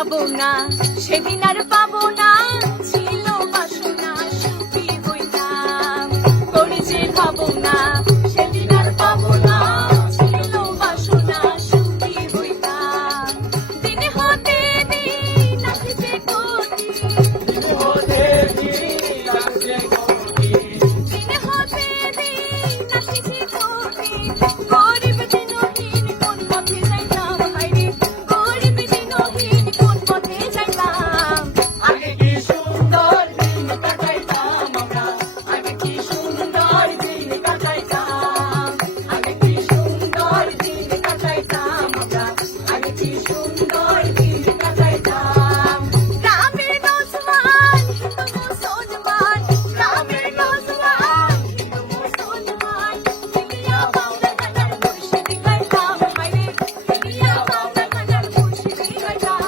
ভাবো না সেদিন আর পাবো না, ছিল বাসনা সুখী হইতাম। করি যে ভাবো না সেদিন আর পাবো না, ছিল বাসনা সুখী হইতাম। দিন হতে দিন আসছে কোটি, দিন হতে দিন আসছে কোটি, গরিব দিনহীন কোন পথে যাইতাম, হায়রে গরিব দিনহীন কোন পথে যাইতাম। আগে কি সুন্দর দিন কাটাইতাম আমরা, আগে কি সুন্দর দিন কাটাইতাম, আগে কি সুন্দর দিন কাটাইতাম আমরা, আগে কি সুন্দর দিন কাটাইতাম। গ্রামের নজওয়ান হিন্দু মুসলমান, গ্রামের নজওয়ান হিন্দু মুসলমান, মিলিয়া বাংলা গানের মুর্শিদি গাইতাম, হায়রে মিলিয়া বাংলা গানের মুর্শিদি গাইতাম।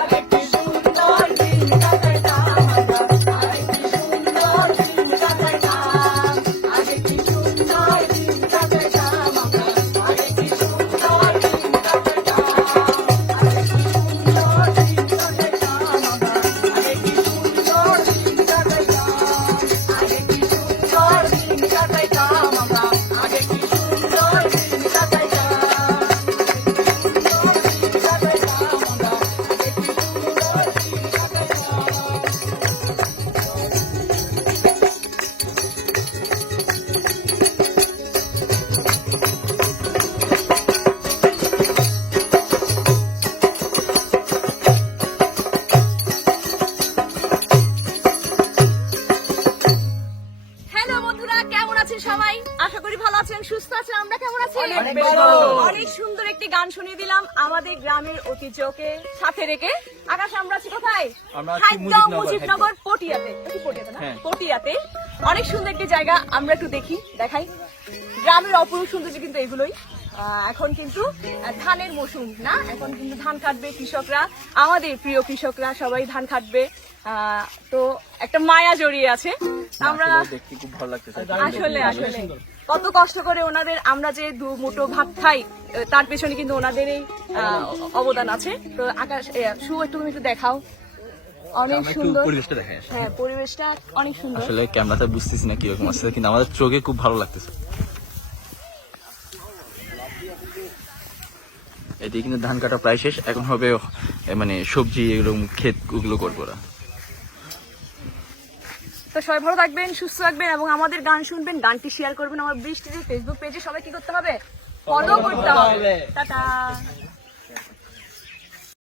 আগে কি সুন্দর দিন কাটাইতাম আমরা, আগে কি সুন্দর দিন কাটাইতাম, আগে কি সুন্দর দিন কাটাইতাম আমরা, আগে কি সুন্দর দিন কাটাইতাম, আগে কি সুন্দর দিন কাটাইতাম আমরা, আগে কি সুন্দর দিন কাটাইতাম, আগে কি সুন্দর দিন কাটাইতাম আমরা, আগে কি সুন্দর দিন হ্যালো বন্ধুরা, কেমন আছেন সবাই? আশা করি ভালো আছেন, সুস্থ আছেন। আমরা কেমন আছি? অনেক সুন্দর একটি গান শুনিয়ে দিলাম আমাদের গ্রামের ঐতিহ্যকে সাথে রেখে। আকাশ, আমরা আছি কোথায়? মুজিবনগর, পটিয়াতে। পটিয়াতে না? পটিয়াতে অনেক সুন্দর একটি জায়গা। আমরা একটু দেখাই। গ্রামের অপরূপ সৌন্দর্য কিন্তু এগুলোই। এখন কিন্তু ধানের মৌসুম না, এখন কিন্তু ধান কাটবে কৃষকরা, আমাদের প্রিয় কৃষকরা সবাই ধান কাটবে। তো একটা মায়া জড়িয়ে আছে। আমরা দেখতে খুব ভালো লাগতেছে। আসলে কত কষ্ট করে ওনাদের আমরা যে দু মুঠো ভাত খাই, তার পেছনে কিন্তু ওনাদেরই অবদান আছে। তো আকাশ, তুমি একটু দেখাও। অনেক সুন্দর পরিবেশটা দেখে। হ্যাঁ, পরিবেশটা অনেক সুন্দর। আসলে ক্যামেরাতে বুঝতেছি না কিরকম আছে, কিন্তু আমাদের চোখে খুব ভালো লাগতেছে। এদিকে কিন্তু ধান কাটা প্রায় শেষ, এখন হবে মানে সবজি এগুলো ক্ষেত ওগুলো করবো ওরা। তো সবাই ভালো থাকবেন, সুস্থ থাকবেন এবং আমাদের গান শুনবেন, গানটি শেয়ার করবেন। আমার বৃষ্টির ফেসবুক পেজে সবাই কি করতে হবে? ফলো করতে হবে। টাটা।